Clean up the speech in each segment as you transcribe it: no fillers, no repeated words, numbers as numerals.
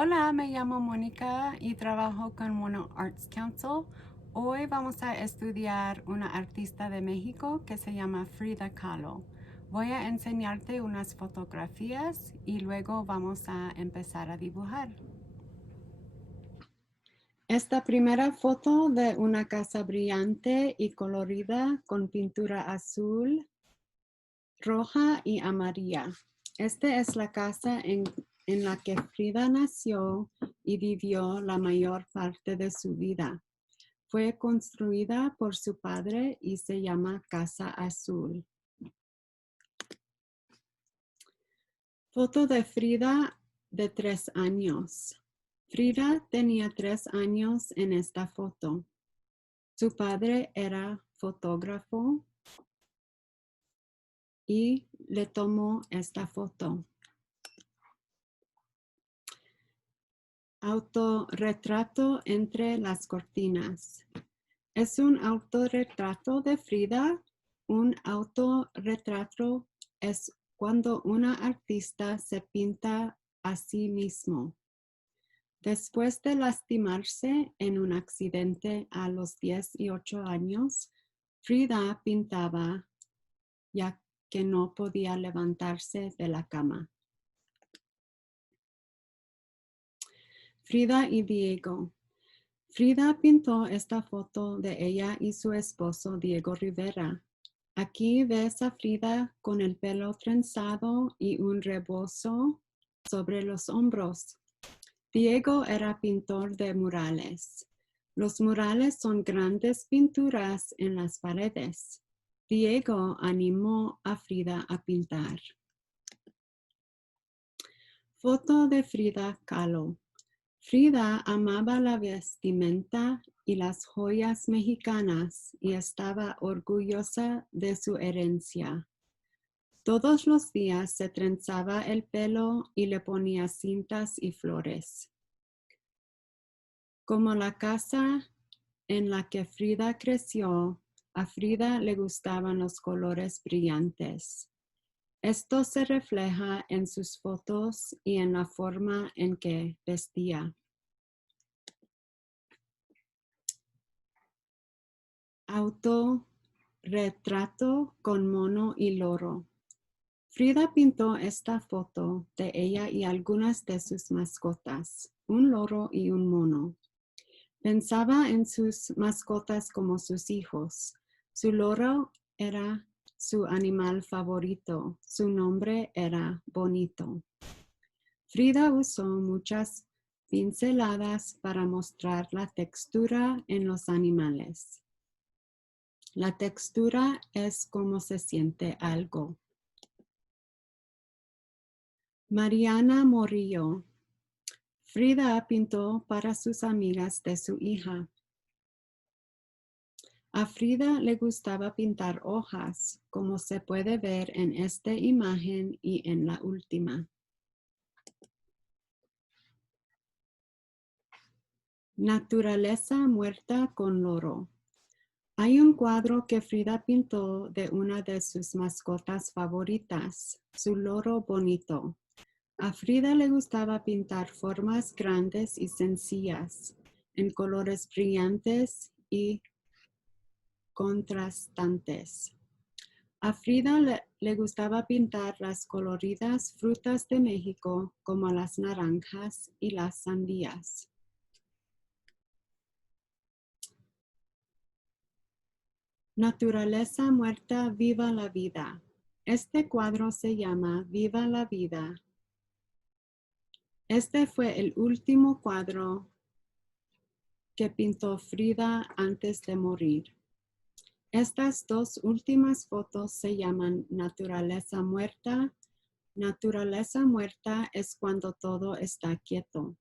Hola, me llamo Mónica y trabajo con Mono Arts Council. Hoy vamos a estudiar una artista de México que se llama Frida Kahlo. Voy a enseñarte unas fotografías y luego vamos a empezar a dibujar. Esta primera foto de una casa brillante y colorida con pintura azul, roja y amarilla. Esta es la casa en la que Frida nació y vivió la mayor parte de su vida. Fue construida por su padre y se llama Casa Azul. Foto de Frida de 3 años. Frida tenía 3 años en esta foto. Su padre era fotógrafo y le tomó esta foto. Autorretrato entre las cortinas. Es un autorretrato de Frida. Un autorretrato es cuando una artista se pinta a sí mismo. Después de lastimarse en un accidente a los 18 años, Frida pintaba ya que no podía levantarse de la cama. Frida y Diego. Frida pintó esta foto de ella y su esposo Diego Rivera. Aquí ves a Frida con el pelo trenzado y un rebozo sobre los hombros. Diego era pintor de murales. Los murales son grandes pinturas en las paredes. Diego animó a Frida a pintar. Foto de Frida Kahlo. Frida amaba la vestimenta y las joyas mexicanas y estaba orgullosa de su herencia. Todos los días se trenzaba el pelo y le ponía cintas y flores. Como la casa en la que Frida creció, a Frida le gustaban los colores brillantes. Esto se refleja en sus fotos y en la forma en que vestía. Autorretrato con mono y loro. Frida pintó esta foto de ella y algunas de sus mascotas, un loro y un mono. Pensaba en sus mascotas como sus hijos. Su loro era su animal favorito. Su nombre era Bonito. Frida usó muchas pinceladas para mostrar la textura en los animales. La textura es como se siente algo. Mariana Morillo. Frida pintó para sus amigas de su hija. A Frida le gustaba pintar hojas, como se puede ver en esta imagen y en la última. Naturaleza muerta con loro. Hay un cuadro que Frida pintó de una de sus mascotas favoritas, su loro Bonito. A Frida le gustaba pintar formas grandes y sencillas, en colores brillantes y contrastantes. A Frida le gustaba pintar las coloridas frutas de México como las naranjas y las sandías. Naturaleza muerta, viva la vida. Este cuadro se llama Viva la vida. Este fue el último cuadro que pintó Frida antes de morir. Estas dos últimas fotos se llaman Naturaleza muerta. Naturaleza muerta es cuando todo está quieto.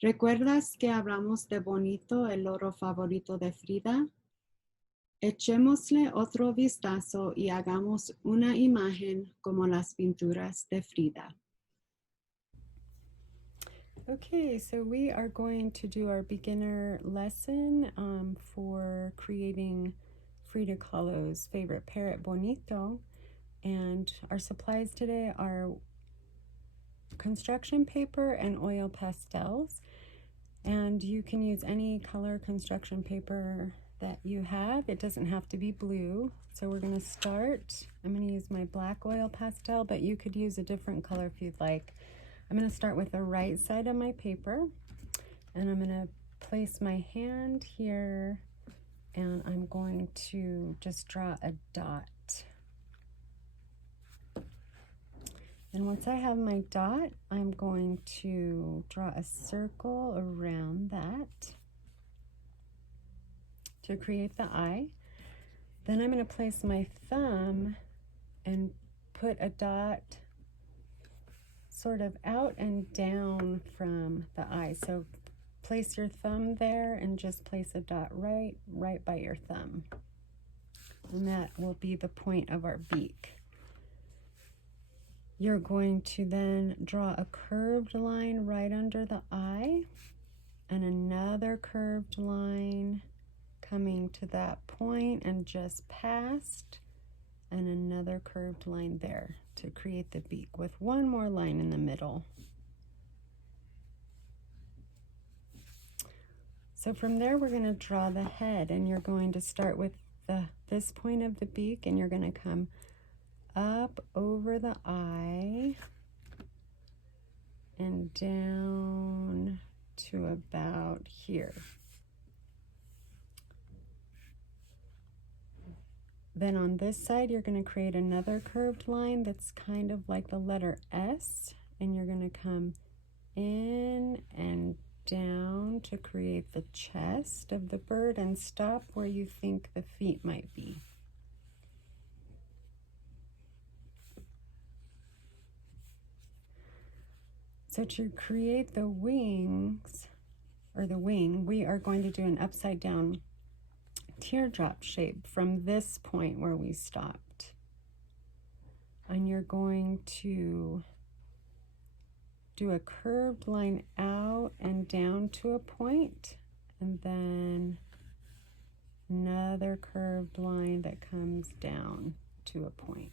¿Recuerdas que hablamos de Bonito, el loro favorito de Frida? Echémosle otro vistazo y hagamos una imagen como las pinturas de Frida. Okay, so we are going to do our beginner lesson for creating Frida Kahlo's favorite parrot, Bonito. And our supplies today are construction paper and oil pastels. And you can use any color construction paper that you have. It doesn't have to be blue. So we're going to start. I'm going to use my black oil pastel, but you could use a different color if you'd like. I'm going to start with the right side of my paper, and I'm going to place my hand here, and I'm going to just draw a dot. And once I have my dot, I'm going to draw a circle around that to create the eye. Then I'm going to place my thumb and put a dot sort of out and down from the eye. So place your thumb there and just place a dot right by your thumb. And that will be the point of our beak. You're going to then draw a curved line right under the eye and another curved line coming to that point and just past, and another curved line there to create the beak with one more line in the middle. So from there we're going to draw the head, and you're going to start with this point of the beak, and you're going to come up over the eye and down to about here. Then on this side, you're going to create another curved line that's kind of like the letter S, and you're going to come in and down to create the chest of the bird and stop where you think the feet might be. So to create the wings, or the wing, we are going to do an upside down teardrop shape from this point where we stopped. And you're going to do a curved line out and down to a point, and then another curved line that comes down to a point.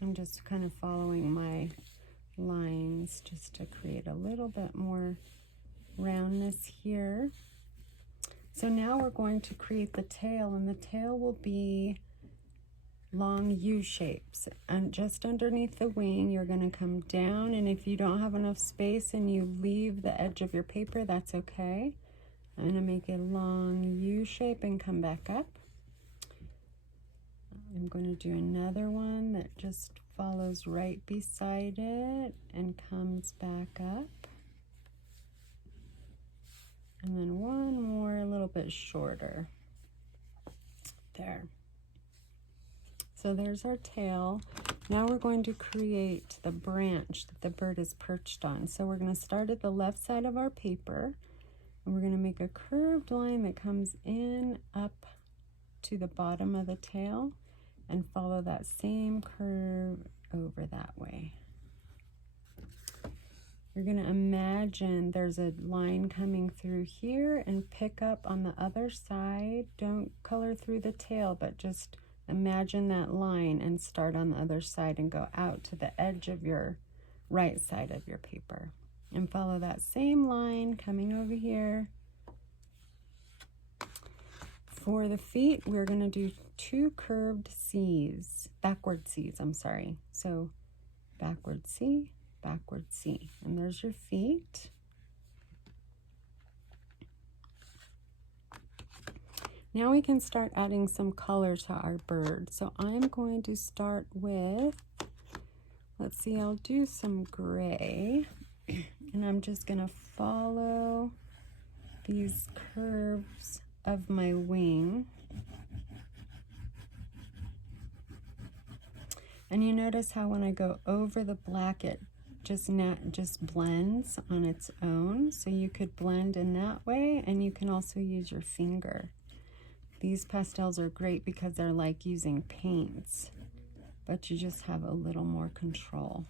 I'm just kind of following my lines just to create a little bit more roundness here. So now we're going to create the tail, and the tail will be long U shapes. And just underneath the wing, you're going to come down, and if you don't have enough space and you leave the edge of your paper, that's okay. I'm going to make a long U shape and come back up. I'm going to do another one that just follows right beside it and comes back up. And then one more a little bit shorter. There. So there's our tail. Now we're going to create the branch that the bird is perched on. So we're going to start at the left side of our paper, and we're going to make a curved line that comes in up to the bottom of the tail and follow that same curve over that way. You're going to imagine there's a line coming through here and pick up on the other side. Don't color through the tail, but just imagine that line and start on the other side and go out to the edge of your right side of your paper. And follow that same line coming over here. For the feet, we're going to do two curved C's, backward C's, I'm sorry. So backward C, backward C. And there's your feet. Now we can start adding some color to our bird. So I'm going to start with, let's see, I'll do some gray. And I'm just going to follow these curves of my wing. And you notice how when I go over the black, it just blends on its own. So you could blend in that way, and you can also use your finger. These pastels are great because they're like using paints, but you just have a little more control.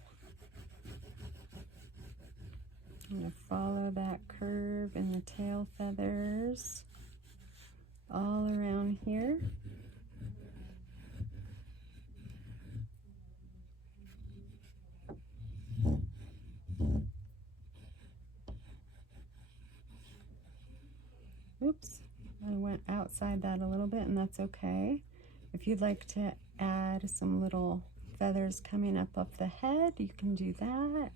I'm going to follow that curve in the tail feathers all around here. Oops, I went outside that a little bit, and that's okay. If you'd like to add some little feathers coming up the head, you can do that.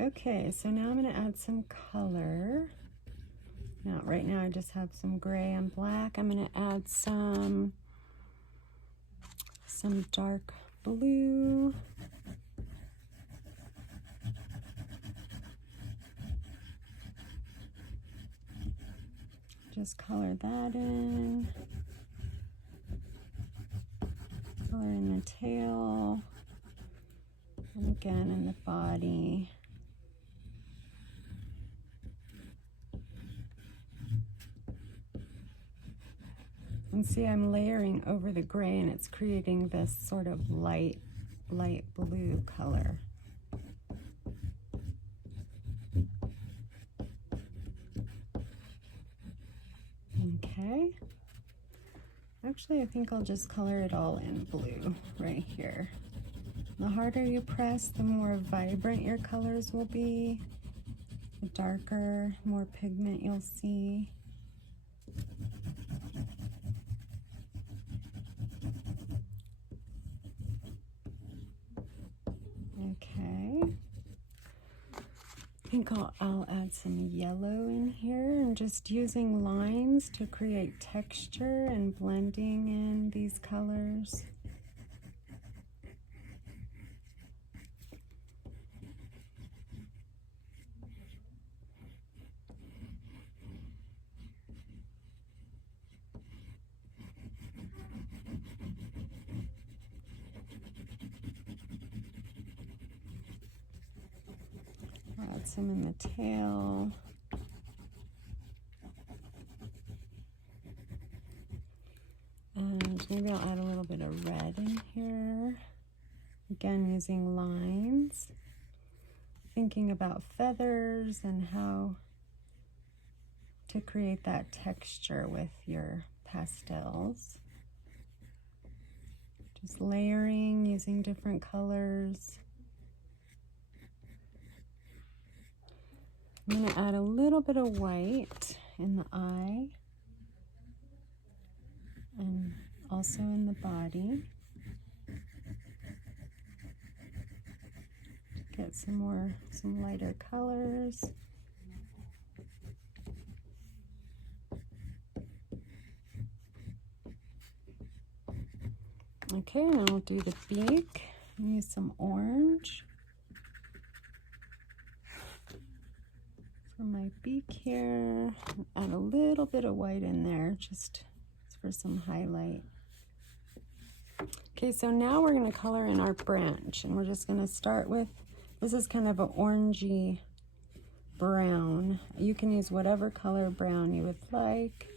Okay, so now I'm going to add some color. Now, right now I just have some gray and black. I'm going to add some dark blue. Just color that in. Color in the tail. And again in the body. And see, I'm layering over the gray, and it's creating this sort of light blue color. Okay. Actually, I think I'll just color it all in blue right here. The harder you press, the more vibrant your colors will be. The darker, more pigment you'll see. Okay. I think I'll add some yellow in here, and just using lines to create texture and blending in these colors. Add some in the tail. And maybe I'll add a little bit of red in here. Again, using lines. Thinking about feathers and how to create that texture with your pastels. Just layering, using different colors. I'm going to add a little bit of white in the eye and also in the body. Get some lighter colors. Okay, and I'll do the beak. Use some orange for my beak here. Add a little bit of white in there, just for some highlight. Okay, so now we're going to color in our branch, and we're just going to start with, this is kind of an orangey brown. You can use whatever color brown you would like.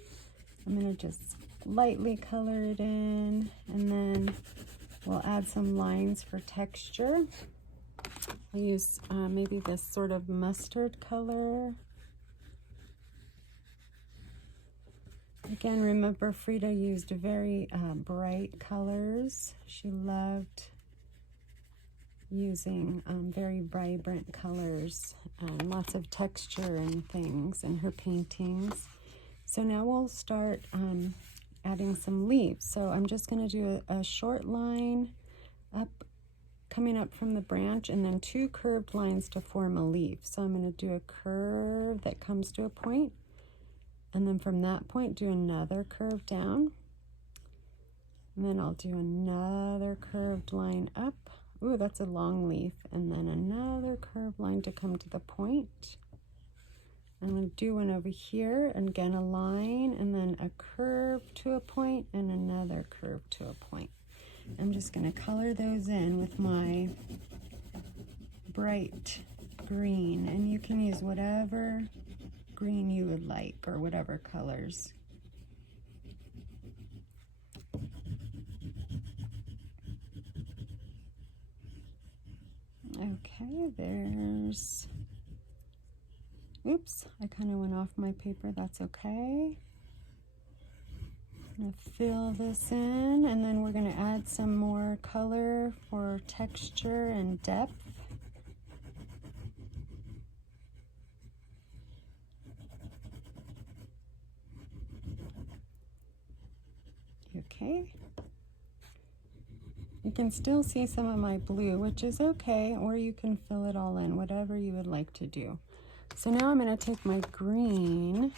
I'm going to just lightly color it in, and then we'll add some lines for texture. I'll use maybe this sort of mustard color. Again, remember Frida used very bright colors. She loved using very vibrant colors and lots of texture and things in her paintings. So now we'll start adding some leaves. So I'm just going to do a short line coming up from the branch, and then 2 curved lines to form a leaf. So I'm going to do a curve that comes to a point, and then from that point do another curve down, and then I'll do another curved line up. Ooh, that's a long leaf. And then another curved line to come to the point. I'm going to do one over here, and again a line, and then a curve to a point, and another curve to a point. I'm just going to color those in with my bright green, and you can use whatever green you would like, or whatever colors. Okay, there's, oops, I kind of went off my paper, that's okay. I'm going to fill this in, and then we're going to add some more color for texture and depth. Okay. You can still see some of my blue, which is okay, or you can fill it all in, whatever you would like to do. So now I'm going to take my green,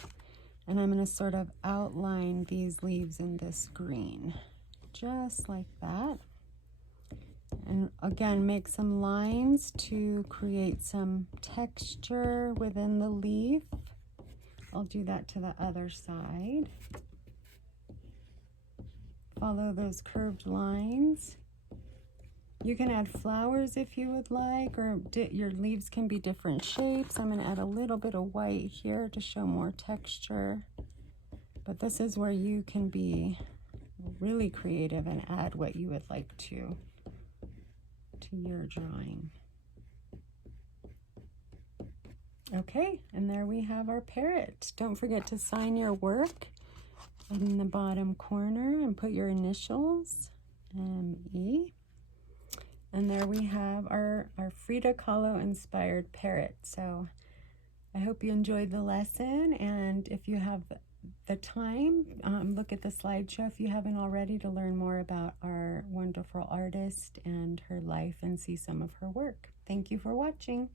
and I'm going to sort of outline these leaves in this green, just like that. And again, make some lines to create some texture within the leaf. I'll do that to the other side. Follow those curved lines. You can add flowers if you would like, or your leaves can be different shapes. I'm going to add a little bit of white here to show more texture. But this is where you can be really creative and add what you would like to your drawing. Okay, and there we have our parrot. Don't forget to sign your work in the bottom corner and put your initials, M-E. And there we have our Frida Kahlo inspired parrot. So I hope you enjoyed the lesson, and if you have the time, look at the slideshow if you haven't already to learn more about our wonderful artist and her life and see some of her work. Thank you for watching.